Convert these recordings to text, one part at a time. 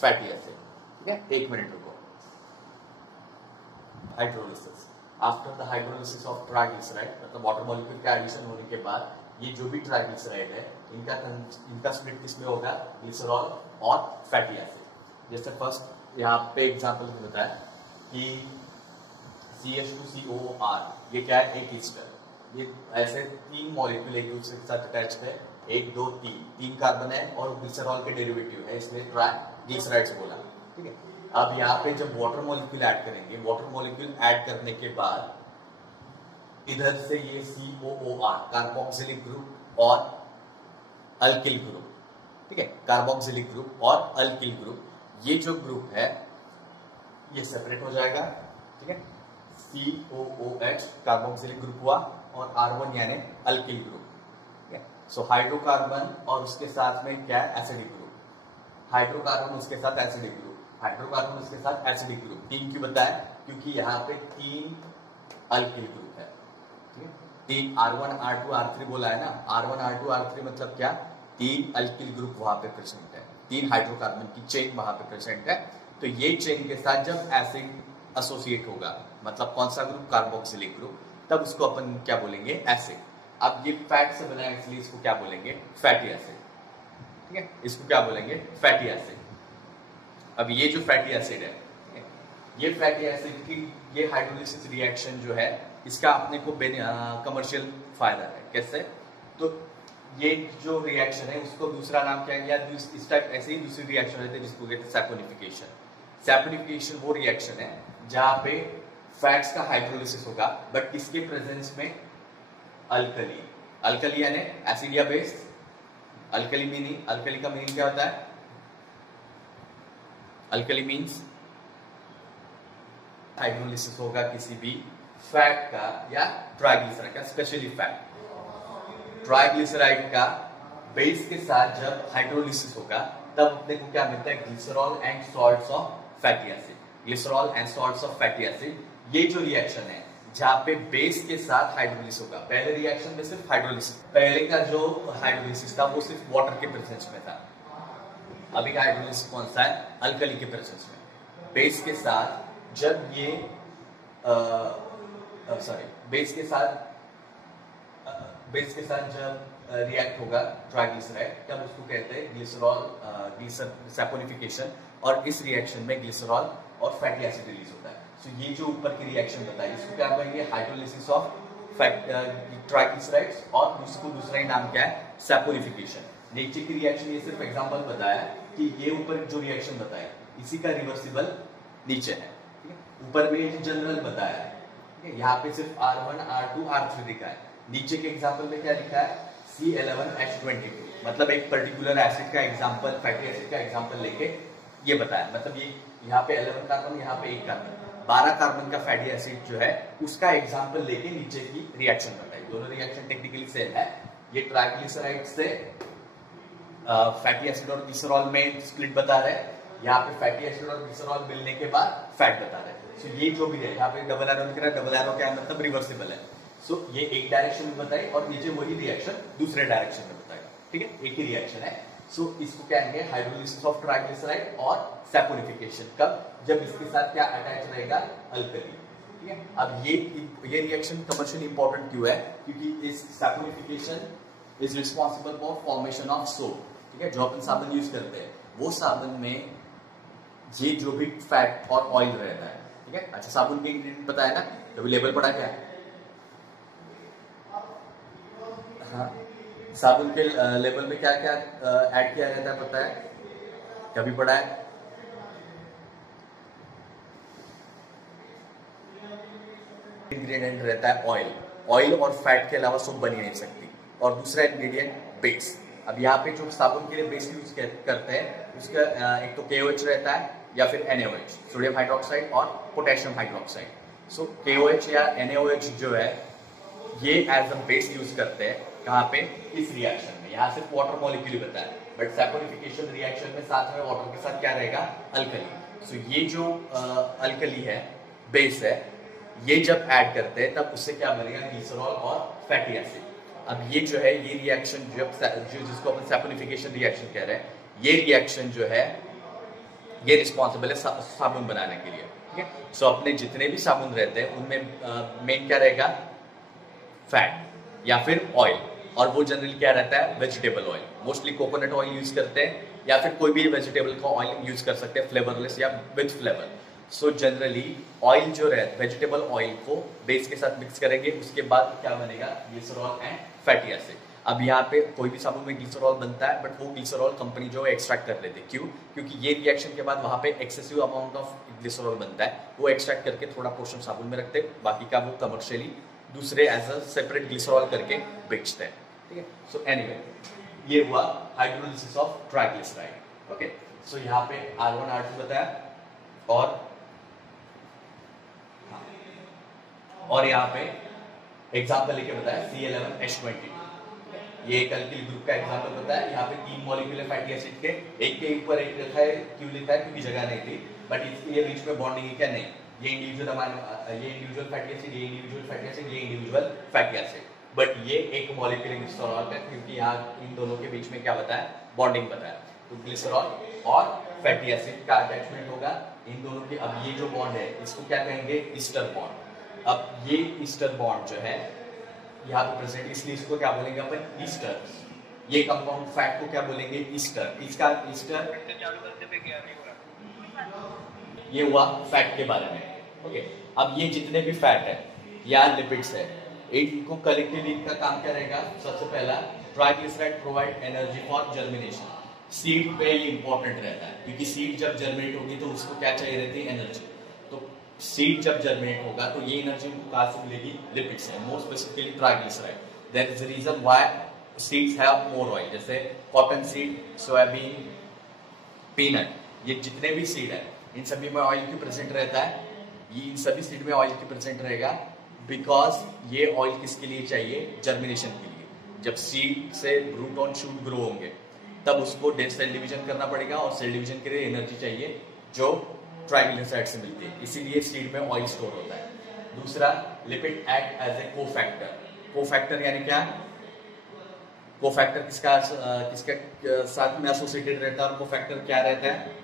Fatty acid. ठीक है, 1 minute रुको। Hydrolysis, after the hydrolysis of triglyceride, मतलब वाटर मॉलिक्यूल का एडिशन होने के बाद ये जो भी ट्राइग्लिसराइड है इनका स्प्लिट किसमें होगा, ग्लिसरॉल और फैटी एसिड। जैसे फर्स्ट यहाँ पे एग्जांपल में बताया कि CH2COR, ये क्या है, एक ईस्टर। ये ऐसे 3 मॉलिक्यूल एक दूसरे के साथ अटैच है, 1 2 3 कार्बन है और ग्लिसरॉल के डेरिवेटिव है, इसलिए ट्राइग्लिसराइड्स बोला। ठीक है, अब यहाँ पे जब वाटर मॉलिक्यूल ऐड करेंगे, वाटर मॉलिक्यूल ऐड करने के बाद इधर से ये COOR, कार्बोक्सिलिक ग्रुप और अल्किल ग्रुप, ठीक है, कार्बोक्सिलिक ग्रुप और अल्किल ग्रुप, ये जो ग्रुप है ये सेपरेट हो जाएगा। ठीक है, COOH कार्बोक्सिलिक ग्रुप हुआ और R1 यानी अल्किल ग्रुप। ठीक है, सो हाइड्रोकार्बन और उसके साथ में क्या है, एसिडिक ग्रुप, हाइड्रोकार्बन उसके साथ एसिडिक ग्रुप, हाइड्रोकार्बन उसके साथ एसिडिक ग्रुप। 3 क्यों बताया, क्योंकि यहाँ पे 3 अल्किल ग्रुप है। ठीक है, 3 R1 R2 R3 बोला है ना, R1 R2 R3 मतलब क्या, 3 अल्किल ग्रुप वहां पे प्रेजेंट है, 3 हाइड्रोकार्बन की चेन वहां पे प्रेजेंट है। तो ये चेन के साथ जब एसिड एसोसिएट होगा, मतलब कौन सा ग्रुप, कार्बोक्सिलिक ग्रुप, तब उसको अपन क्या बोलेंगे, एसिड। अब ये फैट से बना है इसलिए इसको क्या बोलेंगे, फैटी एसिड। ठीक है, इसको क्या बोलेंगे, फैटी एसिड। अब ये जो फैटी एसिड है, ये फैटी एसिड की ये हाइड्रोलिसिस रिएक्शन जो है, इसका अपने को कमर्शियल फायदा है। कैसे, तो ये जो रिएक्शन है उसको दूसरा नाम क्या है, या इस टाइप ऐसे ही दूसरी रिएक्शन रहती है जिसको कहते हैं सैपोनिफिकेशन। सैपोनिफिकेशन वो रिएक्शन है जहां पे फैट्स का हाइड्रोलिसिस होगा, बट किसके प्रेजेंस में, अल्कली। अल्कली यानी एसिड या बेस। अल्कली मीनिंग, अल्कली का मीनिंग क्या होता है, अल्कली मीन्स हाइड्रोलिसिस होगा किसी भी फैट का या ट्राइग्लिसराइड का, स्पेशली फैट। ट्राइग्लिसराइड का बेस के साथ जब हाइड्रोलिसिस होगा तब अपने को क्या मिलता है, glycerol and salts of fatty acid. Glycerol and salts of fatty acid, ये जो रिएक्शन है जहां पे बेस के साथ हाइड्रोलिसिस होगा। पहले रिएक्शन में सिर्फ हाइड्रोलिसिस, पहले का जो हाइड्रोलिसिस था वो सिर्फ वाटर के प्रेजेंस में था। अभी का हाइड्रोलिसिस कौन सा है, अल्कली के प्रेजेंस में। बेस के साथ जब ये बेस के साथ जब रिएक्ट होगा ट्राइग्लिसराइड, तब उसको कहते हैं ग्लिसरॉल सैपोनिफिकेशन, और इस रिएक्शन में ग्लिसरॉल और फैटी एसिड रिलीज होता है। तो ये जो ऊपर की रिएक्शन बताई इसको क्या कहेंगे, हाइड्रोलिसिस ऑफ ट्राइग्लिसराइड्स, और उसको दूसरा ही नाम क्या है, सैपोनिफिकेशन। नीचे की रिएक्शन ये सिर्फ एग्जांपल बताया कि ये ऊपर जो रिएक्शन बताया इसी का रिवर्सिबल नीचे है। ऊपर में जनरल बताया है, ठीक है, यहाँ पे सिर्फ R1 R2 R3 लिखा है। नीचे के एग्जांपल में क्या लिखा है, C11H22, मतलब एक पर्टिकुलर एसिड का एग्जांपल, फैटी एसिड का एग्जांपल लेके ये बताया। मतलब ये यहाँ पे 11 कार्बन, यहाँ पे 1 कार्बन, 12 कार्बन का फैटी एसिड जो है उसका एग्जांपल लेके नीचे की रिएक्शन बताई। दोनों रिएक्शन टेक्निकली सेम है। ये ट्राइग्लिसराइड से फैटी एसिड और ग्लिसरॉल में स्प्लिट बता रहे हैं, यहाँ पे फैटी एसिड और ग्लिसरॉल मिलने के बाद फैट बता रहे हैं। सो ये जो भी है, यहाँ पे डबल एरो लिख रहा है, डबल एरो क्या है, मतलब रिवर्सिबल है। सो ये एक डायरेक्शन में बताई और नीचे वही रिएक्शन दूसरे डायरेक्शन में बताएगा। ठीक है, एक ही रिएक्शन है। सो इसको क्या कहेंगे, हाइड्रोलिसिस ऑफ ट्राइग्लिसराइड और सैपोनिफिकेशन। कब, जब इसके साथ क्या अटैच रहेगा, अल्कली। ठीक है, अब ये रिएक्शन कमर्शियली इंपॉर्टेंट क्यों है, क्योंकि इस saponification is responsible for formation of soap. ठीक है, जो अपन साबुन यूज करते हैं वो साबुन में ये जो भी फैट और ऑयल रहता है। ठीक है, अच्छा साबुन के इंग्रेडिएंट बताया ना, कभी लेबल पढ़ा क्या है, हाँ, साबुन के लेबल में क्या क्या ऐड किया रहता है पता है, कभी पढ़ा है, इंग्रेडिएंट रहता है ऑयल। ऑयल और फैट के अलावा सोप बनी नहीं सकती। और दूसरा इंग्रेडिएंट बेस। अब यहाँ पे जो साबुन के लिए बेस यूज करते हैं उसका एक तो KOH रहता है या फिर NaOH, सोडियम हाइड्रोक्साइड और पोटेशियम हाइड्रोक्साइड। सो KOH या NaOH जो है ये एज अ बेस यूज करते हैं कहाँ पे, इस रिएक्शन में। यहाँ सिर्फ वाटर मॉलिक्यूल बताया है, बट सैपोनिफिकेशन रिएक्शन में साथ में वाटर के साथ क्या रहेगा, अल्कली। सो ये जो अल्कली है, बेस है, ये जब ऐड करते हैं तब उससे क्या बनेगा, ग्लिसरॉल और फैटी एसिड। अब ये जो है, ये रिएक्शन जो जिसको अपन सैपोनिफिकेशन रिएक्शन कह रहे हैं, ये रिएक्शन जो है ये रिस्पॉन्सिबल है साबुन बनाने के लिए, ठीक है। सो अपने जितने भी साबुन रहते हैं उनमें मेन क्या रहेगा, फैट या फिर ऑयल, और वो जनरली क्या रहता है, vegetable oil. Mostly coconut oil use करते हैं या फिर कोई भी वेजिटेबल का ऑयल यूज कर सकते हैं, फ्लेवरलेस या with flavour. So generally oil जो रहता है, वेजिटेबल ऑयल को बेस के साथ मिक्स करेंगे, उसके बाद क्या बनेगा, ग्लिसरॉल एंड फैटी एसिड। अब यहाँ पे कोई भी साबुन में ग्लिसरॉल बनता है, बट वो ग्लिसरॉल कंपनी जो है एक्सट्रैक्ट कर लेते हैं। क्यों? क्योंकि ये रिएक्शन के बाद वहां पे एक्सेसिव अमाउंट ऑफ ग्लिसरॉल बनता है, वो एक्सट्रैक्ट करके थोड़ा पोर्शन साबुन में रखते हैं, बाकी का वो कमर्शियली दूसरे एज अ सेपरेट ग्लिसरॉल करके बेचते हैं, ठीक है। सो एनीवे ये हुआ हाइड्रोलिसिस ऑफ ट्राइग्लिसराइड। ओके, सो यहाँ पे R1 R2 बताया, और यहाँ पे एग्जाम्पल लेके बताया C11H22, ये एक अल्किल ग्रुप का एग्जाम्पल बताया। यहाँ पे 3 मॉलिक्यूल फैटी एसिड के, एक के ऊपर एक लिखा है, क्यों लिखा है, क्योंकि जगह नहीं थी, बट इसलिए बीच में बॉन्डिंग है क्या, नहीं, ये इंडिविजुअल फैटी एसिड, ये इंडिविजुअल फैटी एसिड, ये इंडिविजुअल फैटी एसिड, बट ये एक मॉलिक्यूल ग्लिसरॉल है, क्योंकि यहाँ इन दोनों के बीच में क्या बताया, बॉन्डिंग बताया। तो ग्लिसरॉल और फैटी एसिड का अटैचमेंट होगा इन दोनों के। अब ये जो बॉन्ड है इसको क्या कहेंगे, ईस्टर बॉन्ड। अब ये ईस्टर बॉन्ड जो है यहाँ पे प्रेजेंट, इसलिए इसको क्या बोलेंगे अपन, ईस्टर। ये कंपाउंड फैट को क्या बोलेंगे, ईस्टर। इसका ईस्टर ये हुआ फैट के बारे में। ओके, अब ये जितने भी फैट है या लिपिड्स है, इनको कलेक्टिवली इनका काम क्या रहेगा, सबसे पहला triglyceride provide energy for germination. Seed पे ये इंपॉर्टेंट रहता है, क्योंकि सीड जब जर्मिनेट होगी तो उसको क्या चाहिए रहती है, एनर्जी। तो सीड जब जर्मिनेट होगा तो ये एनर्जी उनको कहां से मिलेगी, लिपिड्स है, more specifically triglyceride. That is the reason why seeds have more oil, जैसे कॉटन सीड, सोयाबीन, पीनट, ये जितने भी सीड है इन सभी में ऑयल की प्रेजेंट रहता है। ये इन सभी सीड में ऑयल की प्रेजेंट रहेगा, बिकॉज ये ऑयल किसके लिए चाहिए, जर्मिनेशन के लिए। जब सीड से रूट ऑन शूट ग्रो होंगे तब उसको सेल डिवीजन करना पड़ेगा, और सेल डिवीजन के लिए एनर्जी चाहिए जो ट्राइग्लिसराइड से मिलती है, इसीलिए सीड में ऑयल स्टोर होता है। दूसरा, lipid act as a cofactor. Cofactor यानी क्या, कोफैक्टर किसका साथ में एसोसिएटेड रहता है, और कोफैक्टर क्या रहता है,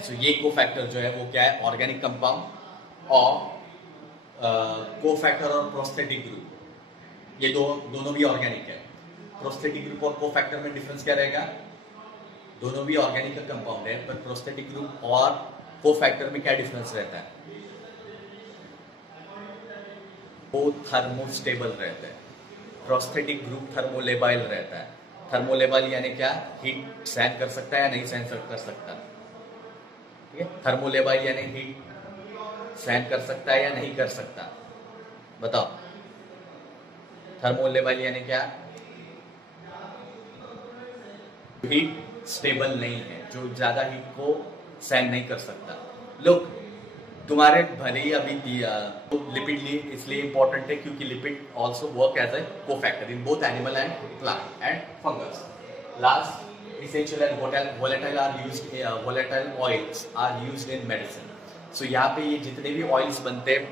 तो ये कोफैक्टर जो है वो क्या है, ऑर्गेनिक कंपाउंड। और कोफैक्टर और प्रोस्थेटिक ग्रुप, ये दोनों भी ऑर्गेनिक है। प्रोस्थेटिक ग्रुप और कोफैक्टर में डिफरेंस क्या रहेगा, दोनों भी ऑर्गेनिक का कंपाउंड है, पर प्रोस्थेटिक ग्रुप और कोफैक्टर में क्या डिफरेंस रहता है, वो थर्मोस्टेबल रहता है। प्रोस्थेटिक ग्रुप थर्मोलेबाइल रहता है। थर्मोलेबाइल यानी क्या, हीट सहन कर सकता है या नहीं सहन कर सकता, ठीक है। थर्मोलेबाइल यानी हीट सहन कर सकता है या नहीं कर सकता, बताओ। थर्मोलेबाइल यानी क्या, हीट स्टेबल नहीं है, जो ज्यादा हीट को सहन नहीं कर सकता। लोग तुम्हारे भले ही अभी लिपिड इसलिए इंपॉर्टेंट है क्योंकि lipid also work as a cofactor in both animal and plant and fungus. Last, essential and volatile oils are used in medicine. So यहाँ पे ये जितने भी ऑयल्स बनते हैं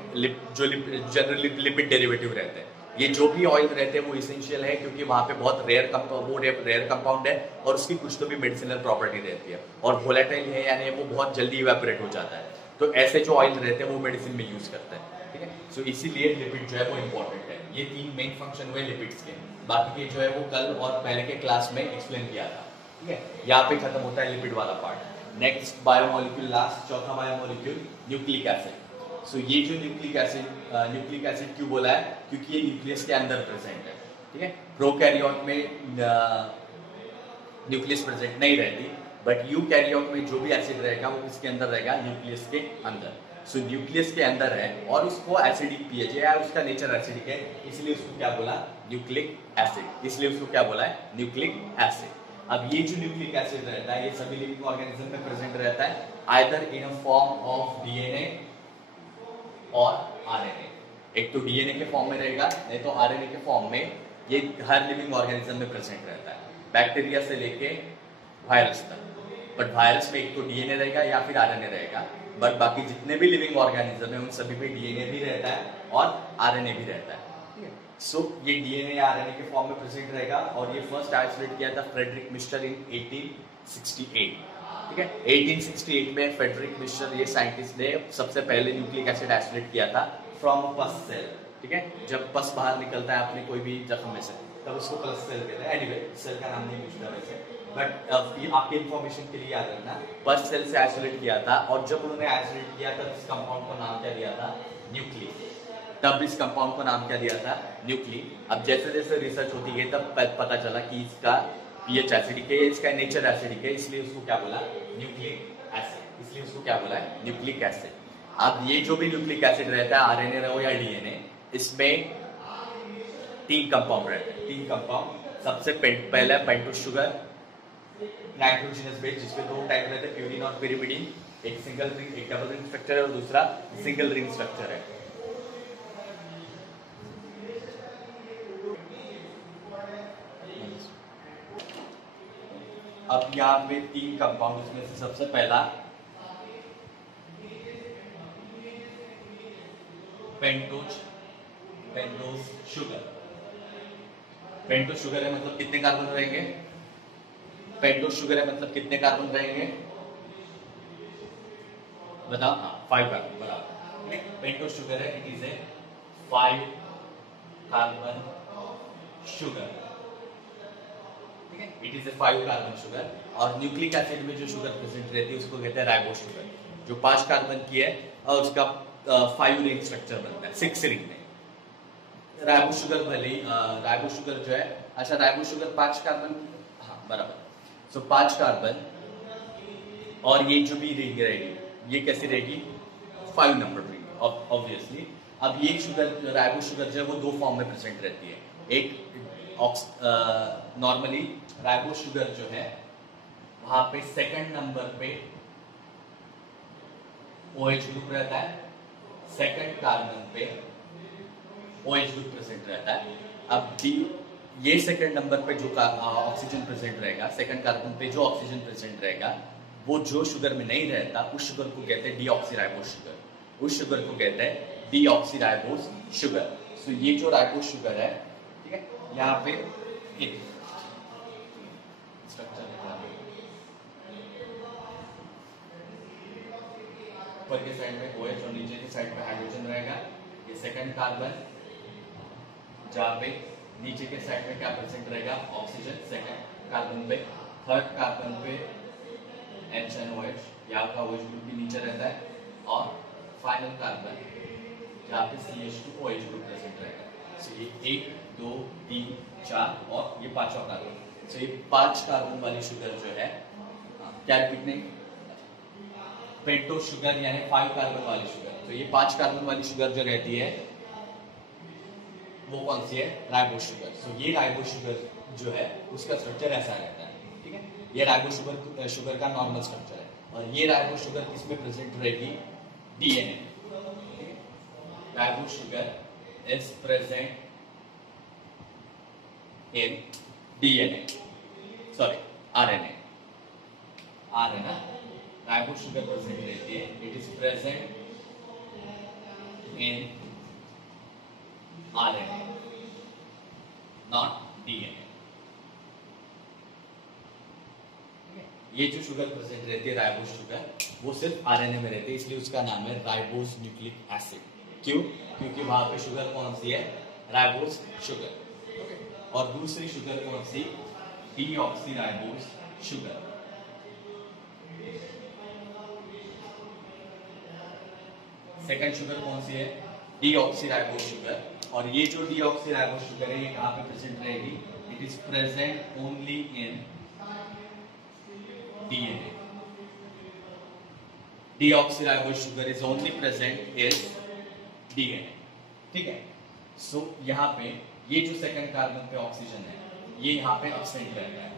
जो जनरली लिपिड डेरिवेटिव रहते हैं, ये जो भी ऑयल रहते हैं वो इसेंशियल है, क्योंकि वहाँ पे बहुत रेयर कंपाउंड है और उसकी कुछ तो भी मेडिसिनल प्रॉपर्टी रहती है। और वोलेटाइल है यानी वो बहुत जल्दी इवेपोरेट हो जाता है, तो ऐसे जो ऑयल रहते हैं वो मेडिसिन में यूज करते हैं, ठीक है। सो इसीलिए लिपिड जो है वो इम्पोर्टेंट है। ये 3 मेन फंक्शन हुए लिपिड्स के, बाकी के जो है वो कल और पहले के क्लास में एक्सप्लेन किया था, ठीक है। यहाँ पे खत्म होता है लिपिड वाला पार्ट। नेक्स्ट बायोमोलिक्यूल, लास्ट चौथा बायोमोलिक्यूल न्यूक्लिक एसिड। सो ये जो न्यूक्लिक एसिड क्यों बोला है, क्योंकि ये न्यूक्लियस के अंदर प्रेजेंट है, ठीक है। प्रोकैरियोट में न्यूक्लियस प्रेजेंट नहीं रहती, बट यूकैरियोट में जो भी एसिड रहेगा वो किसके अंदर रहेगा, न्यूक्लियस के अंदर। सो न्यूक्लियस के अंदर है और उसको एसिडिक पीएच है, उसका नेचर एसिडिक है, इसलिए उसको क्या बोला, न्यूक्लिक एसिड। इसलिए उसको क्या बोला है, न्यूक्लिक एसिड। अब ये जो न्यूक्लिक एसिड रहता है ये सभी लिविंग ऑर्गेनिज्म में प्रेजेंट रहता है, either in a form of DNA और आरएनए। एक तो डीएनए के फॉर्म में रहेगा, नहीं तो आरएनए के फॉर्म में। ये हर लिविंग ऑर्गेनिज्म में प्रेजेंट रहता है, बैक्टीरिया से लेके वायरस तक, बट वायरस में एक तो डीएनए रहेगा या फिर आरएनए रहेगा, बट बाकी जितने भी लिविंग ऑर्गेनिज्म है उन सभी पे डीएनए भी रहता है और आरएनए भी रहता है। ठीक है, सो ये डीएनए या आरएनए के फॉर्म में प्रेजेंट रहेगा और ये फर्स्ट आइसोलेट किया था फ्रेडरिक मिस्टर इन 1868। ठीक है, 1868 में फ्रेडरिक मिस्टर ये साइंटिस्ट ने सबसे पहले न्यूक्लिक एसिड आइसोलेट किया था फ्रॉम पस सेल। ठीक है, जब पस बाहर निकलता है अपने कोई भी जख्म में से तब उसको पस सेल कहते हैं। एनीवे सेल का नाम नहीं पूछता वैसे, बट ये आपके इंफॉर्मेशन के लिए याद रखना, पस सेल से आइसोलेट किया था और जब उन्होंने आइसोलेट किया तब इस कंपाउंड को नाम क्या दिया था, न्यूक्लिक। तब इस कंपाउंड को नाम क्या दिया था, न्यूक्लिक। अब जैसे जैसे रिसर्च होती गई तब पता चला कि इसका पीएच एसिडिक है, इसका नेचर एसिडिक है, इसलिए उसको क्या बोला, न्यूक्लिक एसिड। इसलिए उसको क्या बोला है, न्यूक्लिक एसिड। अब ये जो भी न्यूक्लिक एसिड रहता है, आरएनए रहो या डीएनए, इसमें 3 कंपाउंड रहते हैं। 3 कंपाउंड, सबसे पहला पेंटोस शुगर, नाइट्रोजनस बेस जिसमें 2 टाइप रहते हैं, प्यूरिन और पिरिमिडीन। एक सिंगल रिंग, एक डबल रिंग स्ट्रक्चर है और दूसरा सिंगल रिंग स्ट्रक्चर है। अब यहाँ पे 3 कंपाउंड, उसमें से सबसे पहला पेंटोस शुगर। पेंटोस शुगर है मतलब कितने कार्बन रहेंगे, पेंटोस शुगर है मतलब कितने कार्बन रहेंगे बताओ। हाँ, 5 कार्बन बराबर। पेंटोस शुगर है, it is a 5 carbon sugar. ठीक है, it is a 5 carbon sugar. और न्यूक्लिक एसिड में जो शुगर प्रेजेंट रहती है उसको कहते हैं राइबोस शुगर, जो 5 कार्बन की है और उसका 5 रिंग स्ट्रक्चर बनता है, 6 रिंग में। राइबोस शुगर भले राइबोस शुगर जो है, अच्छा राइबोस शुगर 5 कार्बन, हाँ बराबर। सो 5 कार्बन और ये जो भी रिंग रहेगी ये कैसी रहेगी, 5 नंबर रिंग ऑब्वियसली। अब ये शुगर, राइबोस शुगर जो है वो 2 फॉर्म में प्रेजेंट रहती है। एक नॉर्मली राइबोस शुगर जो है वहां पे सेकंड नंबर पे OH ग्रुप रहता है, सेकंड कार्बन पे OH ग्रुप प्रेजेंट रहता है। अब ये सेकंड नंबर पे जो ऑक्सीजन प्रेजेंट रहेगा, सेकंड कार्बन पे जो ऑक्सीजन प्रेजेंट रहेगा, वो जो शुगर में नहीं रहता उस शुगर को कहते हैं डीऑक्सीराइबोस शुगर। उस शुगर को कहते हैं डीऑक्सीराइबोस शुगर। सो ये जो राइबोस शुगर है, ठीक है, यहाँ पे स्ट्रक्चर ऊपर के साइड में OH और नीचे की साइड पे हाइड्रोजन रहेगा। ये सेकंड कार्बन, जहाँ पे नीचे के साइड में क्या प्रेजेंट रहेगा, ऑक्सीजन सेकंड कार्बन पे। थर्ड कार्बन पे HNOH, यहाँ का OH ग्रुप भी नीचे रहता है। और फाइनल कार्बन जहाँ पे CH2OH ग्रुप प्रेजेंट रहेगा। सो ये 1 2 3 4 और ये 5वां कार्बन। सो ये 5 कार्बन वाली शुगर जो है, क्या रिपीट नहीं, पेंटोस शुगर यानी 5 कार्बन वाली शुगर। तो ये 5 कार्बन वाली शुगर जो रहती है वो कौन सी है, राइबोस शुगर। सो ये राइबोस शुगर जो है उसका स्ट्रक्चर ऐसा रहता है। ठीक है, ये राइबोस शुगर का नॉर्मल स्ट्रक्चर है। और ये राइबोस शुगर किसमें प्रेजेंट रहेगी, DNA. Ribose sugar is present in DNA, sorry RNA. RNA ribose sugar present रहती है, it is present in RNA not DNA. ये जो शुगर प्रेजेंट रहती है राइबोस शुगर, वो सिर्फ आरएनए में रहती है, इसलिए उसका नाम है राइबोस न्यूक्लिक एसिड। क्यों, क्योंकि वहां पे शुगर कौन सी है, राइबोस शुगर। और दूसरी शुगर कौन सी, डीऑक्सीराइबोस शुगर। सेकंड शुगर कौन सी है, डीऑक्सीराइबोस शुगर। और ये जो डीऑक्सीराइबोस शुगर है ये कहां पे प्रेजेंट रहेगी, it is present only in DNA. Deoxyribose sugar is only present in DNA. ठीक है, सो यहाँ पे ये जो सेकंड कार्बन पे ऑक्सीजन है ये यहाँ पे एब्सेंट रहता है।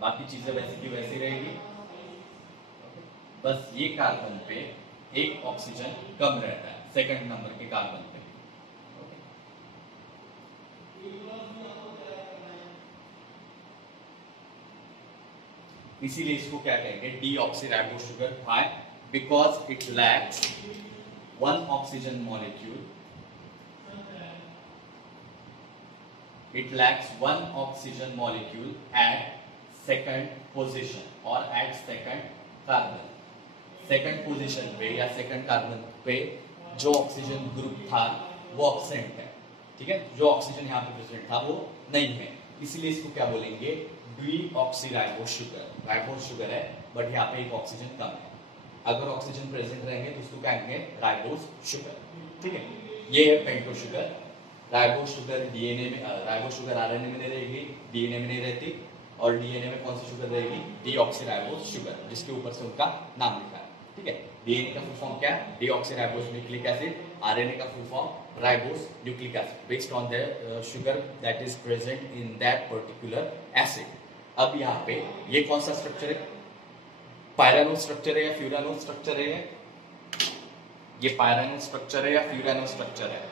बाकी चीजें वैसे की वैसी रहेगी, बस ये कार्बन पे एक ऑक्सीजन कम रहता है सेकंड नंबर के कार्बन पे। इसीलिए इसको क्या कहेंगे, deoxyribo sugar. Why? Because it lacks one oxygen molecule, it lacks one oxygen molecule at second position or at second carbon। second position पे या second carbon पे जो ऑक्सीजन ग्रुप था वो एब्सेंट है, ठीक है, जो ऑक्सीजन यहाँ पे प्रेजेंट था वो नहीं है, इसीलिए इसको क्या बोलेंगे, डीऑक्सीराइबो शुगर। राइबो शुगर है बट यहाँ पे एक ऑक्सीजन कम है, अगर ऑक्सीजन प्रेजेंट रहेंगे तो उसको क्या कहेंगे, राइबोस शुगर, ठीक है। ये है पेंटो शुगर। राइबो शुगर डीएनए में, राइबो शुगर आरएनए में नहीं रहेगी, डीएनए में नहीं रहती, और डीएनए में कौन सी शुगर रहेगी, डीऑक्सीराइबोस शुगर, जिसके ऊपर से उनका नाम लिखा है, ठीक है। डीएनए का फुल फॉर्म क्या है, डीऑक्सीराइबोस न्यूक्लिक एसिड, आरएनए का full form ribose nucleic acid, based on the sugar that is present in that particular acid. अब यहाँ पे ये कौन सा स्ट्रक्चर है, पायरानो स्ट्रक्चर है या फ्यूरानो स्ट्रक्चर है, ये पायरानो स्ट्रक्चर है या फ्यूरानो स्ट्रक्चर है,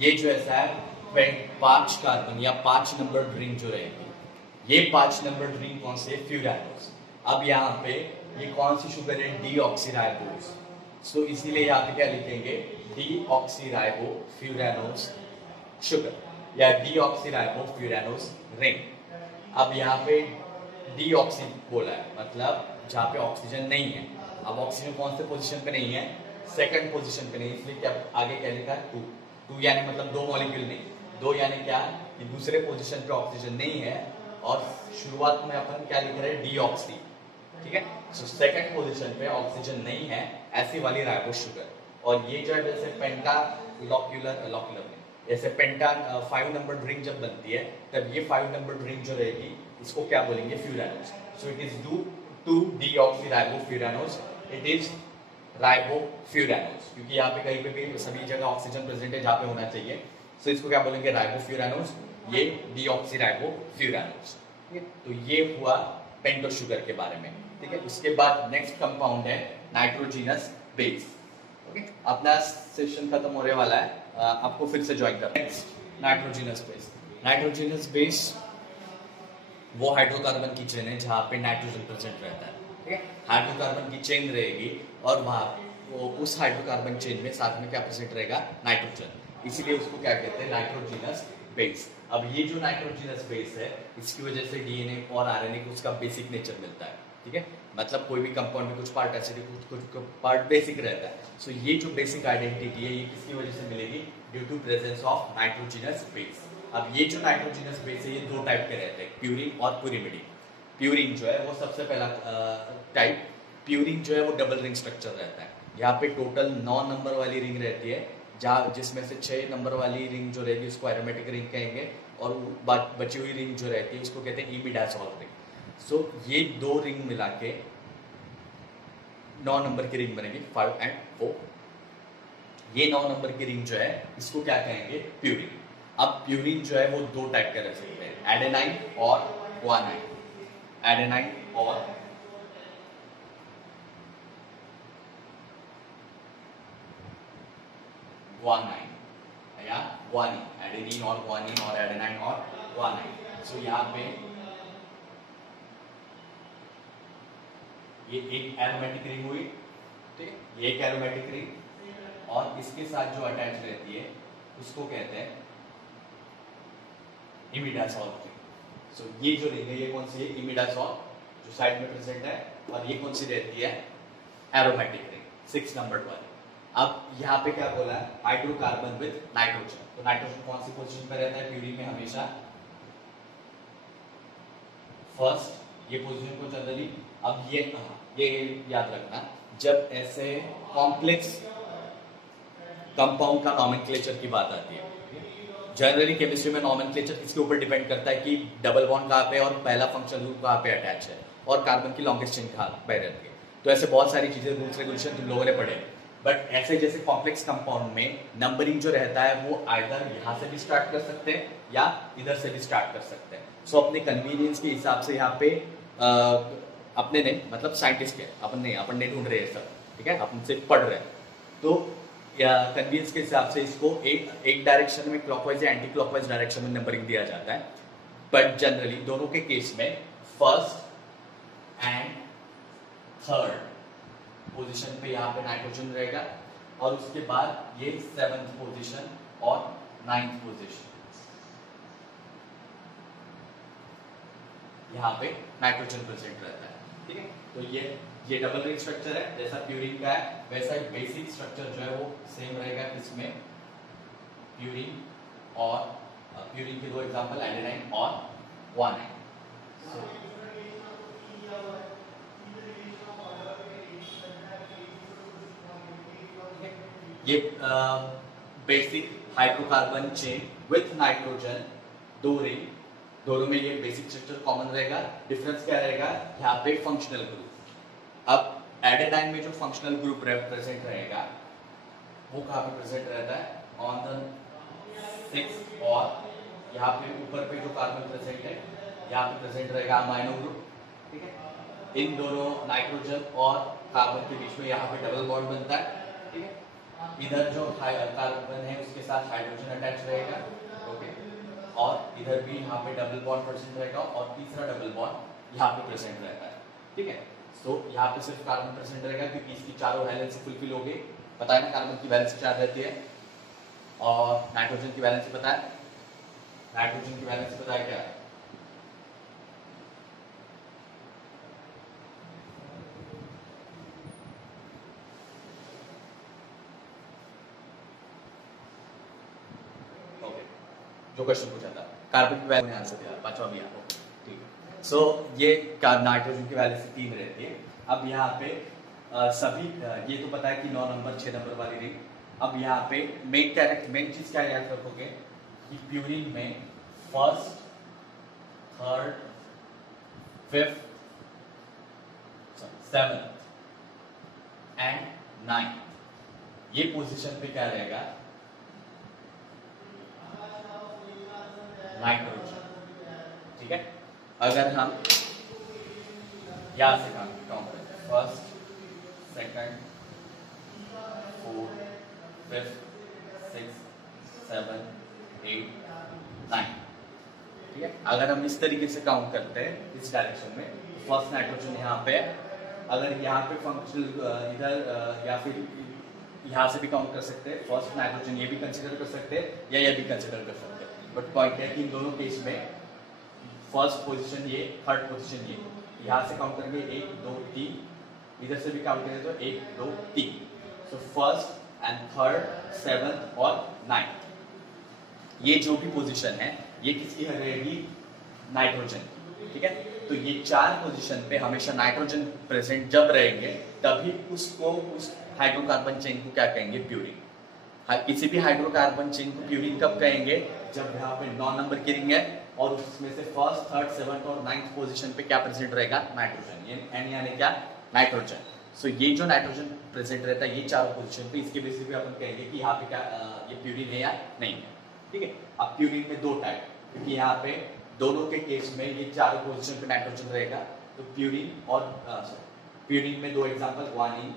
ये जो ऐसा है 5 कार्बन या 5 नंबर रिंग जो रहेगी, ये 5 नंबर रिंग कौन से, फ्यूरानोस। अब यहाँ पे ये कौन सी शुगर है, डीऑक्सीराइबोस, सो इसीलिए यहाँ पे क्या लिखेंगे, डीऑक्सीराइबो फ्यूरानोस शुगर या डीऑक्सीराइबो फ्यूरानोस रिंग। अब यहाँ पे डीऑक्सी बोला है, मतलब जहाँ पे ऑक्सीजन नहीं है। अब ऑक्सीजन कौन से पोजीशन पे नहीं है, सेकंड पोजीशन पे नहीं, इसलिए क्या आगे क्या लिखा है, 2 यानी मतलब 2 मॉलिक्यूल नहीं, 2 यानी क्या कि दूसरे पोजीशन पे ऑक्सीजन नहीं है, और शुरुआत में अपन क्या लिख रहे हैं, डीऑक्सी, ठीक है। सो सेकंड पोजीशन पे ऑक्सीजन नहीं है, ऐसी वाली राइबो शुगर। और ये जो है जैसे पेंटा लॉक्यूलर जैसे पेंटा 5 नंबर ड्रिंक जब बनती है, तब ये 5 नंबर ड्रिंक जो रहेगी इसको क्या बोलेंगे, furanose. So it is due to deoxyribofuranose, it is ribofuranose, क्योंकि यहाँ पे कहीं पे भी सभी जगह ऑक्सीजन प्रेजेंट है जहाँ पे होना चाहिए, सो इसको क्या बोलेंगे, राइबो फ्यूरानोस, ये डीऑक्सीराइबो फ्यूरानोस, ठीक है। तो ये हुआ पेंटो शुगर के बारे में, ठीक है। उसके बाद नेक्स्ट कंपाउंड है नाइट्रोजिनस बेस, ओके। अपना सेशन खत्म होने वाला है, आपको फिर से ज्वाइन करना। Next nitrogenous base. Nitrogenous base वो हाइड्रोकार्बन की चेन है जहाँ पे नाइट्रोजन प्रेजेंट रहता है, ठीक है। हाइड्रोकार्बन की चेन रहेगी और वहां वो उस हाइड्रोकार्बन चेन में साथ में क्या प्रेजेंट रहेगा, नाइट्रोजन, इसीलिए उसको क्या कहते हैं, नाइट्रोजिनस बेस। अब ये जो नाइट्रोजिनस बेस है, इसकी वजह से डीएनए और आरएनए को उसका बेसिक नेचर मिलता है, ठीक है। मतलब कोई भी कंपाउंड में कुछ पार्ट एसिडिक, कुछ पार्ट बेसिक रहता है। सो ये जो बेसिक आइडेंटिटी है ये किसकी वजह से मिलेगी, due to presence of nitrogenous base. अब ये जो नाइट्रोजिनस बेस है ये 2 टाइप के रहते हैं, प्यूरिन और प्यूरिमिडिन। प्यूरिन जो है वो सबसे पहला टाइप, प्यूरिन जो है वो डबल रिंग स्ट्रक्चर रहता है, यहाँ पे टोटल 9 नंबर वाली रिंग रहती है, जहाँ जिसमें से 6 नंबर वाली रिंग जो रहेगी उसको एरोमेटिक रिंग कहेंगे, और बची हुई रिंग जो रहती है उसको कहते हैं इमिडाज़ोल रिंग। सो ये 2 रिंग मिला के 9 नंबर की रिंग बनेगी, 5 और 4। ये 9 नंबर की रिंग जो है इसको क्या कहेंगे, प्यूरिन। अब प्यूरिन जो है वो 2 टाइप का रह सकते हैं, एडेनाइन और ग्वानाइन, एडेनाइन और ग्वानाइन या ग्वानिन, एडेनिन और ग्वानिन और एडेनाइन और ग्वानाइन। सो यहाँ पे ये एक एरोमेटिक रिंग हुई, ठीक है, ये एक एरोमेटिक रिंग, और इसके साथ जो अटैच रहती है उसको कहते हैं इमिडाज़ोल रिंग। सो ये जो रिंग है ये कौन सी है, इमिडाज़ोल जो साइड में प्रेजेंट है, और ये कौन सी रहती है, एरोमेटिक रिंग 6 नंबर वाली। अब यहाँ पे क्या बोला है, हाइड्रोकार्बन विद नाइट्रोजन। तो नाइट्रोजन कौन सी पोजीशन पर रहता है प्यूरिन में, हमेशा फर्स्ट, ये पोजीशन को जनरली। अब ये याद रखना, जब ऐसे कॉम्प्लेक्स कंपाउंड का नॉमेनक्लेचर की बात आती है, जनरली केमिस्ट्री में नॉमेनक्लेचर किसके ऊपर डिपेंड करता है कि डबल बॉन्ड कहाँ पे और पहला फंक्शनल ग्रुप कहाँ पे अटैच है, और कार्बन की लॉन्गेस्ट चेन कहाँ पे रहती है। तो ऐसे बहुत सारी चीजें, रूल्स रेगुलेशन तुम लोगों ने पढ़े। बट ऐसे जैसे कॉम्प्लेक्स कंपाउंड में नंबरिंग जो रहता है वो आइदर यहाँ से भी स्टार्ट कर सकते हैं या इधर से भी स्टार्ट कर सकते हैं। सो अपने कन्वीनियंस के हिसाब से यहाँ पे अपने ने मतलब साइंटिस्ट है अपन ने ढूंढ रहे हैं सब, ठीक है, अपन से पढ़ रहे हैं, तो कन्वीनियंस के हिसाब से इसको एक डायरेक्शन में क्लॉकवाइज या एंटी क्लॉकवाइज डायरेक्शन में नंबरिंग दिया जाता है। बट जनरली दोनों के केस में फर्स्ट एंड थर्ड पोजीशन पे यहाँ पे नाइट्रोजन रहेगा और उसके बाद ये 7th पोजीशन और 9th पोजीशन यहाँ पे नाइट्रोजन प्रेजेंट रहता है, ठीक है। तो ये डबल रिंग स्ट्रक्चर है, जैसा प्यूरिन का है वैसा ही बेसिक स्ट्रक्चर जो है वो सेम रहेगा। इसमें प्यूरिन और प्यूरिन के दो एग्जांपल एडेनाइन और ग्वानाइन। ये basic hydrocarbon chain with nitrogen, दो रिंग, दोनों में ये बेसिक स्ट्रक्चर कॉमन रहेगा। डिफरेंस क्या रहेगा यहाँ पे फंक्शनल ग्रुप। अब एडेनाइन में जो फंक्शनल ग्रुप प्रेजेंट रहेगा वो कहाँ पे प्रेजेंट रहता है, ऑन द 6 और यहाँ पे ऊपर पे जो कार्बन प्रेजेंट है यहाँ पे प्रेजेंट रहेगा अमाइनो ग्रुप, ठीक है। इन दोनों नाइट्रोजन और कार्बन के बीच में यहाँ पे डबल बॉन्ड बनता है, ठीक है। इधर जो कार्बन है उसके साथ हाइड्रोजन अटैच रहेगा, ओके, और इधर भी यहाँ पे डबल बॉन्ड प्रेजेंट रहेगा और तीसरा डबल बॉन्ड यहाँ पे प्रेजेंट रहता है, ठीक है। सो यहाँ पे सिर्फ कार्बन प्रेजेंट रहेगा क्योंकि इसकी चारों वैलेंसी फुलफिल हो गई। पता है ना कार्बन की वैलेंसी 4 रहती है और नाइट्रोजन की वैलेंसी पता है, नाइट्रोजन की वैलेंसी पता है क्या है, जो क्वेश्चन पूछा था कार्बन की वैल्यू आंसर दिया, पांचवा भी यहाँ, ठीक है। सो ये नाइट्रोजन की वैल्यू 3 रहती है। अब यहाँ पे सभी ये तो पता है कि 9 नंबर 6 नंबर वाली रिंग। अब यहाँ पे मेन चीज क्या याद रखोगे कि प्यूरिन में first, third, 5th, 7th and 9th ये पोजीशन पे क्या रहेगा, नाइट्रोजन, ठीक है। अगर हम यहां से काउंट करें, first, second, 4th, 5th, 6th, 7th, 8th, 9th, ठीक है। अगर हम इस तरीके से काउंट करते हैं इस डायरेक्शन में, फर्स्ट नाइट्रोजन यहाँ पे, अगर यहाँ पे फंक्शनल इधर या फिर यहाँ से भी काउंट कर सकते हैं, फर्स्ट नाइट्रोजन ये भी कंसिडर कर सकते हैं या ये भी कंसिडर कर सकते हैं। बट पॉइंट है कि इन दोनों केस में फर्स्ट पोजीशन ये, थर्ड पोजीशन ये, यहां से काउंट करेंगे 1 2 3, इधर से भी काउंट करेंगे तो 1 2 3। So first and third, 7th और 9th ये जो भी पोजीशन है ये किसकी रहेगी, नाइट्रोजन, ठीक है। तो ये 4 पोजीशन पे हमेशा नाइट्रोजन प्रेजेंट जब रहेंगे तभी उसको, उस हाइड्रोकार्बन चेन को क्या कहेंगे, प्यूरिन। किसी भी हाइड्रोकार्बन चेन को प्यूरिन कब कहेंगे, जब यहाँ पे 9 नंबर की रिंग है और उसमें से फर्स्ट, थर्ड, 7th और 9th पोजीशन पे क्या प्रेजेंट रहेगा, नाइट्रोजन, ये एन यानी क्या, नाइट्रोजन। सो ये जो नाइट्रोजन प्रेजेंट रहता है ये चारों पोजीशन पे, इसके बेसिस पे अपन कहेंगे कि यहाँ पे क्या ये प्यूरिन है या नहीं है, ठीक है। अब प्यूरिन में 2 टाइप, क्योंकि यहाँ पे दोनों के केस में ये चारों पोजीशन पे नाइट्रोजन रहेगा, तो प्यूरिन और प्यूरिन में 2 एग्जाम्पल, ग्वानिन,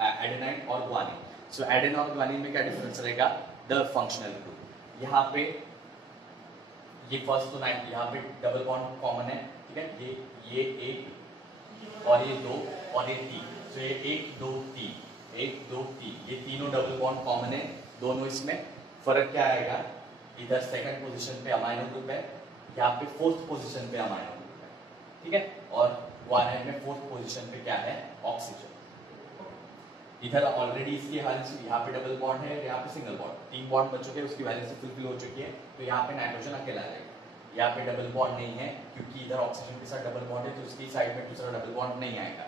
एडेनाइन और ग्वानिन। सो एडेनाइन और ग्वानिन में क्या डिफरेंस रहेगा, द फंक्शनल ग्रुप। यहाँ पे ये फर्स्ट तो 9 यहाँ पे डबल बॉन्ड कॉमन है, ठीक है। ये 1 और ये 2 और ये 3, तो ये 1 2 3 1 2 3 ये तीनों डबल बॉन्ड कॉमन है दोनों। इसमें फर्क क्या आएगा, इधर सेकंड पोजीशन पे अमाइनो ग्रुप है, यहाँ पे 4th पोजीशन पे अमाइनो ग्रुप है, ठीक है। और ग्वानाइन में 4th पोजीशन पे क्या है, ऑक्सीजन। इधर ऑलरेडी इसकी वैलेंसी, यहाँ पे डबल बॉन्ड है, यहाँ पे सिंगल बॉन्ड, 3 बॉन्ड बच चुके हैं, उसकी वैलेंसी फुलफिल हो चुकी है, तो यहाँ पे नाइट्रोजन अकेला रहेगा। यहाँ पे डबल बॉन्ड नहीं है क्योंकि इधर ऑक्सीजन के साथ डबल बॉन्ड है, तो उसकी साइड में दूसरा डबल बॉन्ड नहीं आएगा,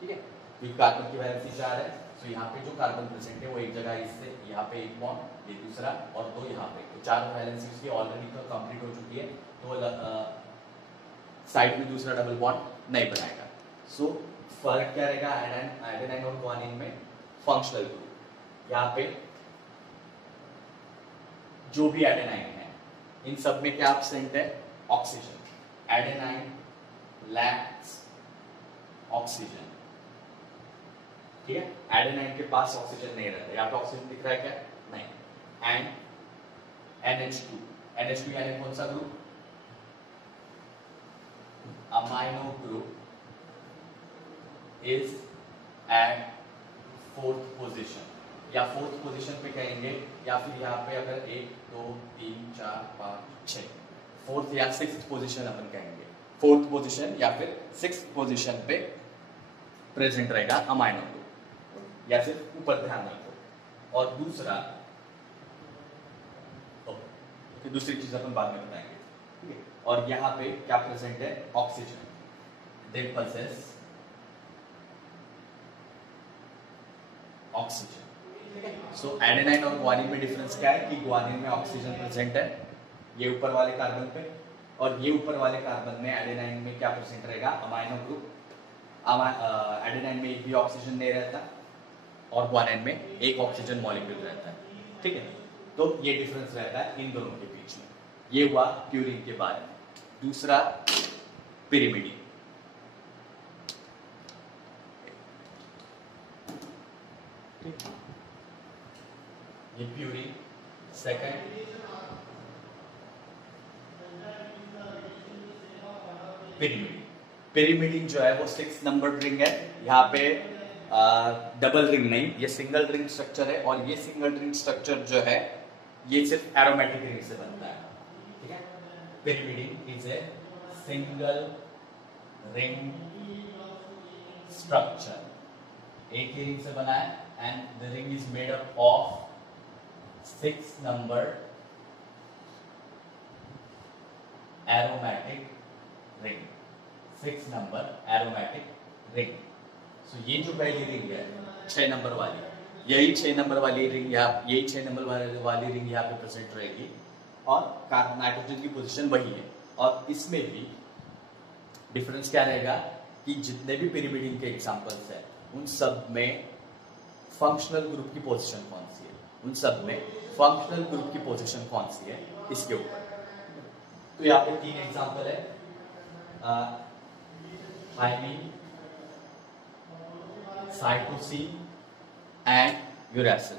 ठीक है। क्योंकि कार्बन की वैलेंसी 4 है, तो यहाँ पे जो कार्बन प्रेजेंट है वो एक जगह, इससे यहाँ पे 1 बॉन्ड, ये दूसरा और 2 यहाँ पे, तो 4 वैलेंसी उसकी ऑलरेडी कंप्लीट हो चुकी है, तो साइड में दूसरा डबल बॉन्ड नहीं बनाएगा। सो फर्क क्या रहेगा एडेनाइन और ग्वानिन में, फंक्शनल ग्रुप। यहाँ पे जो भी एडेनाइन है इन सब में क्या प्रेजेंट है? ऑक्सीजन। एडेनाइन लैक्स ऑक्सीजन, ठीक है। एडेनाइन के पास ऑक्सीजन नहीं रहता, यहाँ पे ऑक्सीजन दिख रहा है क्या? नहीं। एंड NH2, NH2 यानी कौन सा group? Amino group is at fourth position, या फोर्थ पोजीशन पे कहेंगे, या फिर यहाँ पे अगर 1 2 3 4 5 6 फोर्थ या सिक्स्थ पोजीशन अपन कहेंगे, फोर्थ पोजीशन या फिर सिक्स्थ पोजीशन पे प्रेजेंट रहेगा अमाइनो ग्रुप, या सिर्फ ऊपर ध्यान रखो। और दूसरा, दूसरी चीज अपन बाद में बताएंगे, ठीक है। और यहाँ पे क्या प्रेजेंट है? ऑक्सीजन। दे पजेस ऑक्सीजन, ठीक है। सो एडेनाइन और ग्वानिन में डिफरेंस क्या है कि ग्वानिन में ऑक्सीजन प्रेजेंट है ये ऊपर वाले कार्बन पे, और ये ऊपर वाले कार्बन में एडेनाइन में क्या प्रेजेंट रहेगा? Amino group. एडेनाइन में एक भी ऑक्सीजन नहीं रहता और ग्वानिन में एक ऑक्सीजन मॉलिक्यूल रहता है, ठीक है। तो ये डिफरेंस रहता है इन दोनों के बीच में। ये हुआ प्यूरिन के बारे में। दूसरा पिरिमिडीन। ये प्यूरिन। Second pyrimidine. पिरिमिडीन जो है वो 6 नंबर रिंग है। यहाँ पे डबल रिंग नहीं, ये सिंगल रिंग स्ट्रक्चर है, और ये सिंगल रिंग स्ट्रक्चर जो है ये सिर्फ एरोमेटिक रिंग से बनता है, ठीक है। Pyrimidine is a single ring structure, एक ही रिंग से बना है, and the ring is made up of 6 number aromatic ring, 6 number aromatic ring. So ये जो पहली रिंग है 6 नंबर वाली, यही 6 नंबर वाली रिंग यहाँ, यही 6 नंबर वाली रिंग यहाँ पे प्रेजेंट रहेगी, और नाइट्रोजन की पोजीशन वही है। और इसमें भी डिफरेंस क्या रहेगा कि जितने भी पिरिमिडीन के एग्जांपल्स हैं उन सब में फंक्शनल ग्रुप की पोजीशन कौन सी है, उन सब में फंक्शनल ग्रुप की पोजीशन कौन सी है इसके ऊपर। तो यहाँ पे 3 एग्जांपल है, thymine, cytosine and uracil.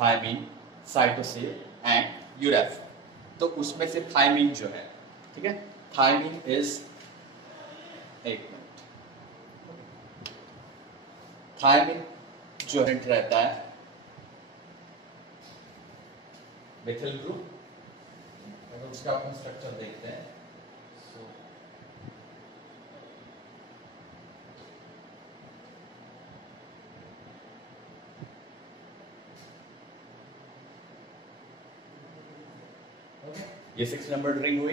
Thymine, cytosine and uracil. तो उसमें से थायमीन जो है, ठीक है, थायमीन इज, एक मिनट, थायमीन जो रहता है मिथिल ग्रुप। अगर उसका अपन स्ट्रक्चर देखते हैं, ये 6 नंबर रिंग हुई।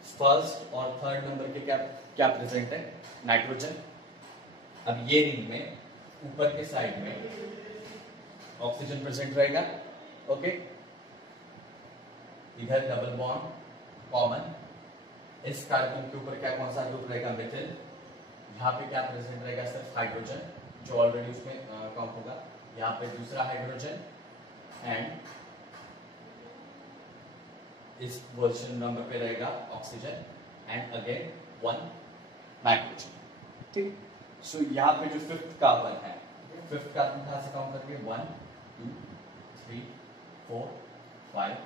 फर्स्ट और थर्ड नंबर के क्या क्या प्रेजेंट है? नाइट्रोजन। अब ये रिंग में ऊपर के साइड में ऑक्सीजन प्रेजेंट रहेगा, ओके। इधर डबल बॉन्ड कॉमन। इस कार्बन के ऊपर क्या कौन सा ग्रुप रहेगा? मिथिल। यहाँ पे क्या प्रेजेंट रहेगा? सिर्फ हाइड्रोजन, जो ऑलरेडी उसमें काउंट होगा। यहाँ पे दूसरा हाइड्रोजन, एंड इस पोजीशन नंबर पे रहेगा ऑक्सीजन, एंड अगेन 1 नाइट्रोजन, ठीक। सो यहाँ पे जो 5th कार्बन है, 5th कार्बन कहाँ से काउंट करके? 1 2 3 4 5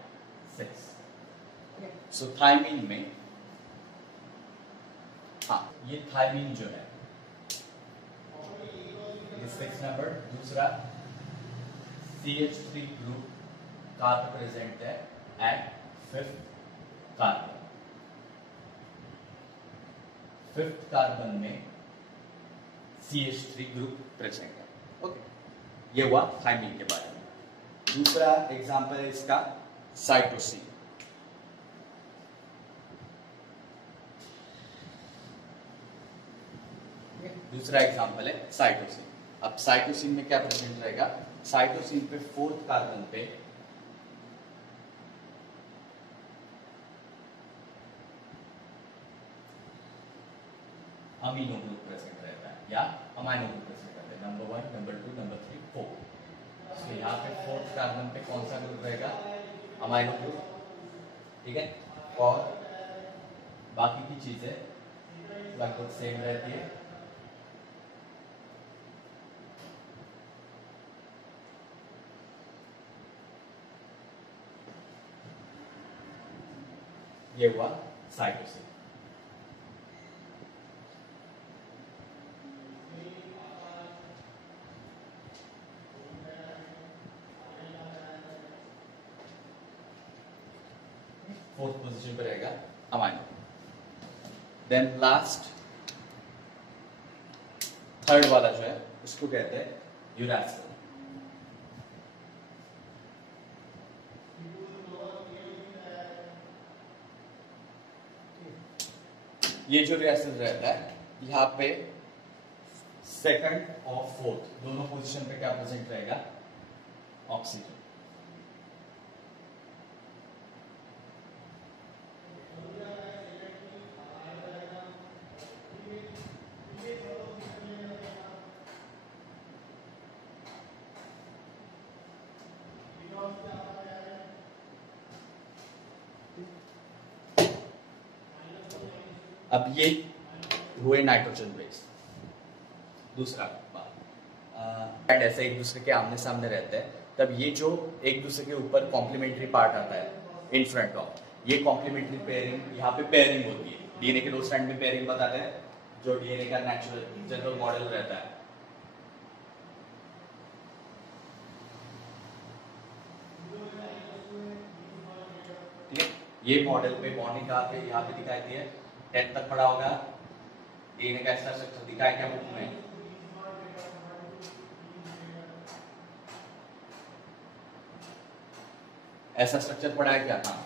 6। सो थायमीन में, हाँ, ये थायमीन जो है ये 6 नंबर। दूसरा CH3 ग्रुप का प्रेजेंट है eight 5th carbon. 5th carbon में CH3 ग्रुप प्रेजेंट है, ओके। ये हुआ थायमीन के बारे में। दूसरा एग्जांपल है इसका साइटोसिन। दूसरा एग्जांपल है साइटोसिन। अब साइटोसिन में क्या प्रेजेंट रहेगा? साइटोसिन पे 4th कार्बन पे अमीनो ग्रुप प्रेजेंट रहता है या अमाइनो ग्रुप प्रेजेंट रहता है, नंबर 1, नंबर 2, नंबर 3, 4। तो यहाँ पे 4th कार्बन पे कौन सा ग्रुप रहेगा? अमाइनो ग्रुप, ठीक है। और बाकी की चीजें लगभग सेम रहती है। ये हुआ साइटोसिन। फोर्थ पोजीशन पे रहेगा अमाइनो। देन लास्ट थर्ड वाला जो है उसको कहते हैं यूरासिल। ये जो यूरासिल रहता है यहाँ पे सेकंड और फोर्थ दोनों पोजीशन पे क्या प्रेजेंट रहेगा? ऑक्सीजन। अब ये हुए नाइट्रोजन बेस। दूसरा बात, ऐसे एक दूसरे के आमने सामने रहते हैं, तब ये जो एक दूसरे के ऊपर कॉम्प्लीमेंट्री पार्ट आता है इन फ्रंट ऑफ, ये कॉम्प्लीमेंट्री पेयरिंग, यहाँ पे पेयरिंग होती है। डीएनए के 2 स्ट्रैंड में पेयरिंग बताते हैं, जो डीएनए का नेचुरल जनरल मॉडल रहता है। ठीक है, ये मॉडल पे बॉन्डिंग कहाँ पे? यहाँ पे दिखाई दी है, 10 तक पढ़ा होगा। डीएनए का ऐसा स्ट्रक्चर दिखाया क्या बुक में? ऐसा स्ट्रक्चर पढ़ा है क्या? हाँ।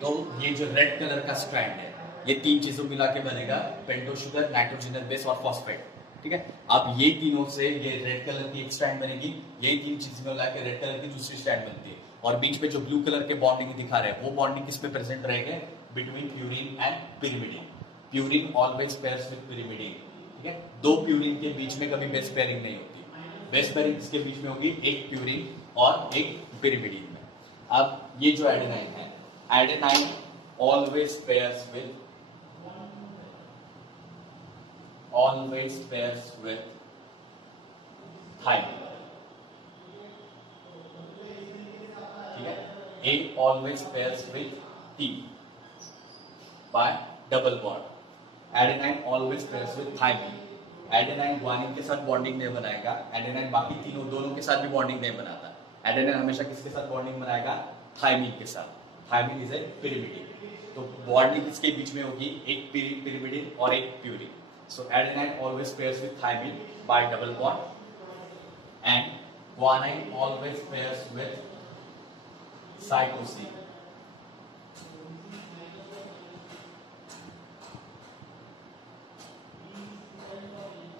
तो ये जो रेड कलर का स्ट्रैंड है, ये 3 चीजों मिला के बनेगा पेंटोस शुगर, नाइट्रोजनस बेस और फॉस्फेट। ठीक है, अब ये तीनों से ये रेड कलर की एक स्ट्रैंड बनेगी, यही 3 चीजें मिला के रेड कलर की दूसरी स्ट्रैंड बनती है। और बीच में जो ब्लू कलर के बॉन्डिंग दिखा रहे हैं वो बॉन्डिंग किस पे प्रेजेंट रहेंगे? Between purine and pyrimidine. Purine always pairs with pyrimidine. ठीक है, 2 प्यूरिन के बीच में कभी बेस पेयरिंग नहीं होती। बेस पेयरिंग किसके बीच में होगी? एक प्यूरिन और एक पिरिमिडीन में। अब ये जो एडेनाइन है, adenine always pairs with thymine. ठीक है, A always pairs with T by double bond. Adenine always pairs with thymine. Adenine guanine के साथ बॉन्डिंग नहीं बनाएगा, एडेनाइन बाकी तीनों दोनों के साथ भी बॉन्डिंग नहीं बनाता। एडेनाइन हमेशा किसके साथ बॉन्डिंग बनाएगा? थाइमिन के साथ। Thymine is a pyrimidine. तो बॉन्डिंग किसके बीच में होगी? एक पिरिमिडीन और एक purine. So adenine always pairs with thymine bye double bond and guanine always pairs with cytosine.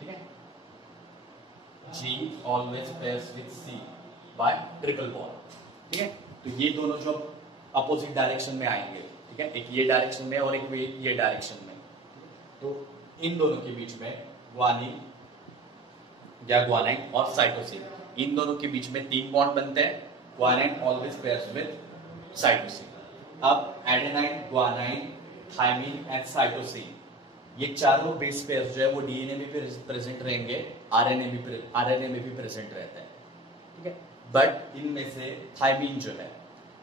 ठीक है, G always pairs with C by triple bond। ठीक है, तो ये दोनों जो अपोजिट डायरेक्शन में आएंगे, ठीक है, एक ये डायरेक्शन में और एक ये डायरेक्शन में, तो इन दोनों के बीच में ग्वानिन या ग्वानाइन और साइटोसिन, इन दोनों के बीच में 3 बॉन्ड बनते हैं। Guanine always pairs with cytosine. अब adenine, guanine, thymine and cytosine, ये चारों बेस पेयर्स जो है वो डीएनए में भी प्रेजेंट रहेंगे, आरएनए में भी प्रेजेंट रहता है। ठीक है, बट इनमें से थाइमिन जो है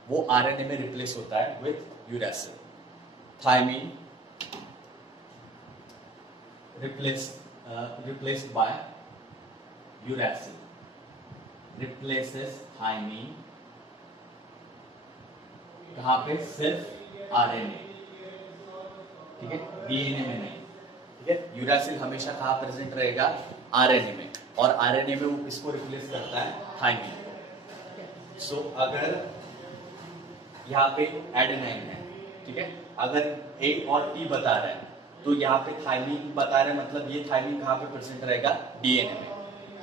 वो आरएनए में रिप्लेस होता है with uracil. Thymine replaced by uracil, replaces thymine। कहां पे? सिर्फ आरएनए। ठीक है, डीएनए में नहीं। ठीक है, यूरासिल हमेशा कहां प्रेजेंट रहेगा? आरएनए में, और आरएनए में वो किसको रिप्लेस करता है? थाइमिन को। सो अगर यहाँ पे एडेनाइन है, ठीक है, अगर ए और टी बता रहा है तो यहाँ पे थाइमिन बता रहे हैं, मतलब ये थाइमिन कहाँ पे प्रेजेंट रहेगा? डीएनए में।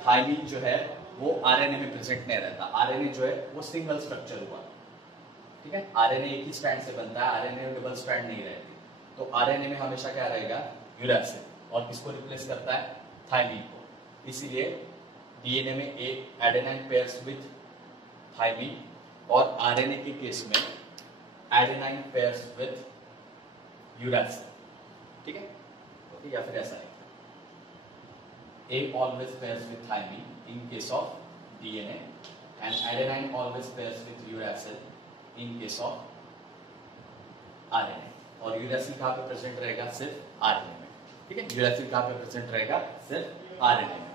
थाइमिन जो है वो आरएनए में प्रेजेंट नहीं रहता। आरएनए जो है वो सिंगल स्ट्रक्चर हुआ। ठीक है, आरएनए एक ही स्ट्रैंड से बनता है, आरएनए डबल स्ट्रैंड नहीं रहती। तो आरएनए में हमेशा क्या रहेगा? यूरासिल। और किसको रिप्लेस करता है, थायमीन को। इसीलिए डीएनए में एक एडेनाइन पेयर्स विथ थायमीन और आरएनए के केस में एडेनाइन पेयर्स विथ यूरैसिल, ठीक है। ओके, या फिर ऐसा है A always pairs with thymine in case of DNA and adenine always pairs with uracil in case of RNA। और यूरासिल कहाँ पे प्रेजेंट रहेगा, सिर्फ आरएनए में, ठीक है। यूरासिल कहाँ पे प्रेजेंट रहेगा, सिर्फ आरएनए में।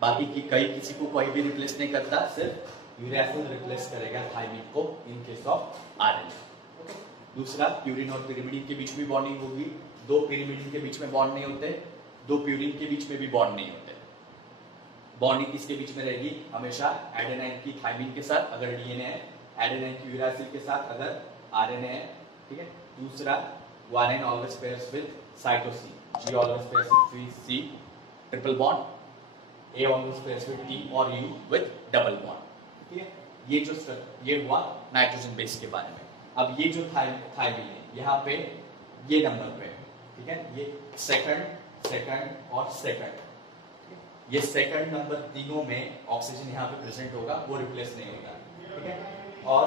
बाकी की किसी को कोई भी रिप्लेस नहीं करता, सिर्फ यूरासिल रिप्लेस करेगा थायमीन को इन केस ऑफ आरएनए। दूसरा, प्यूरिन और पिरिमिडीन के बीच में बॉन्डिंग होगी। दो पिरिमिडीन के बीच में बॉन्ड नहीं होते, दो प्यूरिन के बीच में भी बॉन्ड नहीं होते। बॉन्डिंग किसके बीच में रहेगी, हमेशा एडेनाइन की थायमीन के साथ अगर डीएनए है, एडेनाइन की यूरासिल के साथ अगर आरएनए है, ठीक है। दूसरा, guanine always pairs with cytosine, G always pairs with C triple bond, A always pairs with T और U with डबल बॉन्ड, ठीक है। ये हुआ नाइट्रोजन बेस के बारे में। अब ये जो थायमीन है यहाँ पे ये नंबर पे, ठीक है, ये सेकंड और सेकंड, ये सेकंड नंबर तीनों में ऑक्सीजन यहाँ पे प्रेजेंट होगा, वो रिप्लेस नहीं होगा, ठीक है। और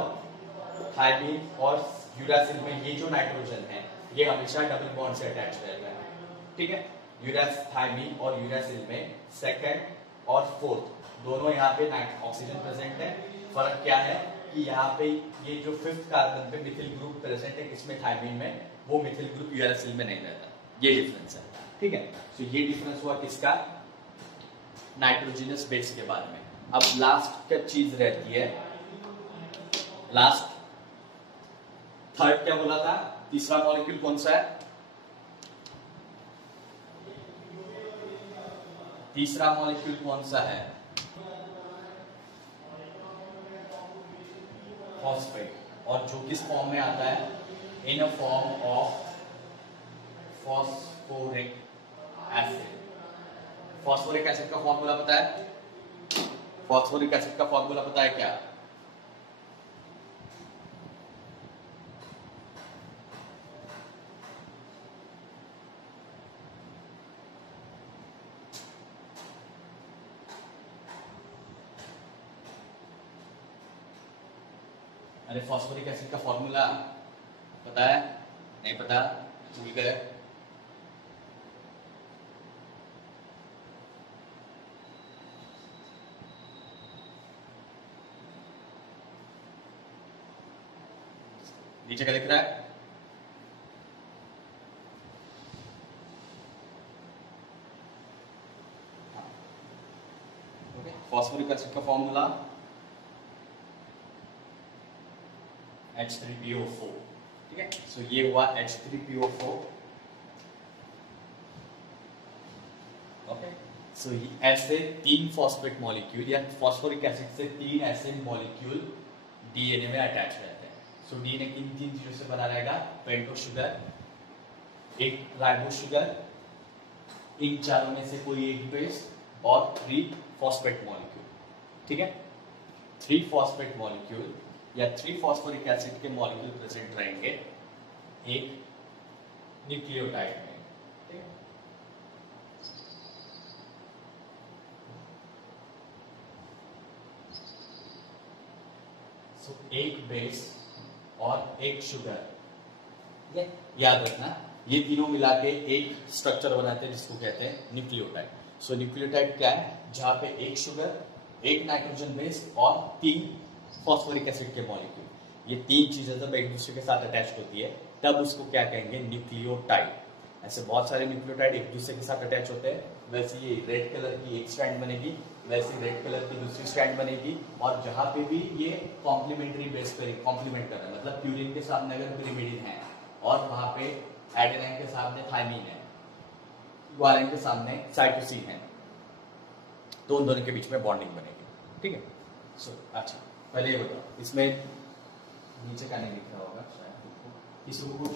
थायमीन और यूरासिल में ये जो नाइट्रोजन है ये हमेशा डबल बॉन्ड से अटैच रहता है, ठीक है। थायमीन और यूरासिल में सेकंड और फोर्थ दोनों यहाँ पे ऑक्सीजन प्रेजेंट है। फर्क क्या है कि यहाँ पे ये जो फिफ्थ कार्बन पे मिथिल ग्रुप प्रेजेंट है इसमें थायमीन में, वो मिथिल ग्रुप यूरासिल में नहीं रहता, ये डिफरेंस है, ठीक है। तो ये डिफरेंस हुआ किसका, नाइट्रोजनस बेस के बारे में। अब लास्ट क्या चीज रहती है, लास्ट थर्ड क्या बोला था, तीसरा मॉलिक्यूल कौन सा है, तीसरा मॉलिक्यूल कौन सा है, फॉस्फेट, और जो किस फॉर्म में आता है, in a form of phosphoric acid. Phosphoric acid का फॉर्मूला पता है, फॉस्फोरिक एसिड का फॉर्मूला पता है क्या, अरे फॉस्फोरिक एसिड का फॉर्मूला पता है, नहीं पता, भूल गए, नीचे क्या लिख रहा है, फॉस्फोरिक एसिड का फॉर्मूला H3PO4, ठीक है। सो ये हुआ H3PO4, ओके। सो ऐसे तीन फॉस्फेट मॉलिक्यूल या फॉस्फोरिक एसिड से तीन ऐसे मॉलिक्यूल डीएनए में अटैच रहते हैं। सो डीएनए किन तीन चीजों से बना रहेगा, पेंटो शुगर, एक राइबो शुगर, इन चारों में से कोई एक बेस और 3 फॉस्फेट मॉलिक्यूल, ठीक है। 3 फॉस्फेट मॉलिक्यूल या 3 फॉस्फोरिक एसिड के मॉलिक्यूल प्रेजेंट रहेंगे एक न्यूक्लियोटाइड में, ठीक है। सो एक बेस और एक शुगर, याद रखना ये तीनों मिला के एक स्ट्रक्चर बनाते हैं जिसको कहते हैं न्यूक्लियोटाइड। सो न्यूक्लियोटाइड क्या है, जहां पे एक शुगर, एक नाइट्रोजन बेस और 3 फॉस्फोरिक एसिड के मॉलिक्यूल, ये तीन चीजें जब एक दूसरे के साथ अटैच होती है तब उसको क्या कहेंगे, न्यूक्लियोटाइड। ऐसे बहुत सारे न्यूक्लियोटाइड एक दूसरे के साथ अटैच होते हैं, वैसे ये रेड कलर की एक स्ट्रैंड बनेगी, वैसे रेड कलर की दूसरी स्ट्रैंड बनेगी, और जहां पे भी ये कॉम्प्लीमेंट्री बेस पर कॉम्प्लीमेंट कर रहा है, मतलब प्यूरिन के सामने अगर पिरिमिडिन है और वहां पे एडेनाइन के सामने थायमीन है, ग्वानिन के सामने साइटोसिन है, तो उन दोनों के बीच में बॉन्डिंग बनेगी, ठीक है। सो अच्छा पहले ये बताओ, इसमें नीचे का नहीं लिख रहा होगा शायद, किसी को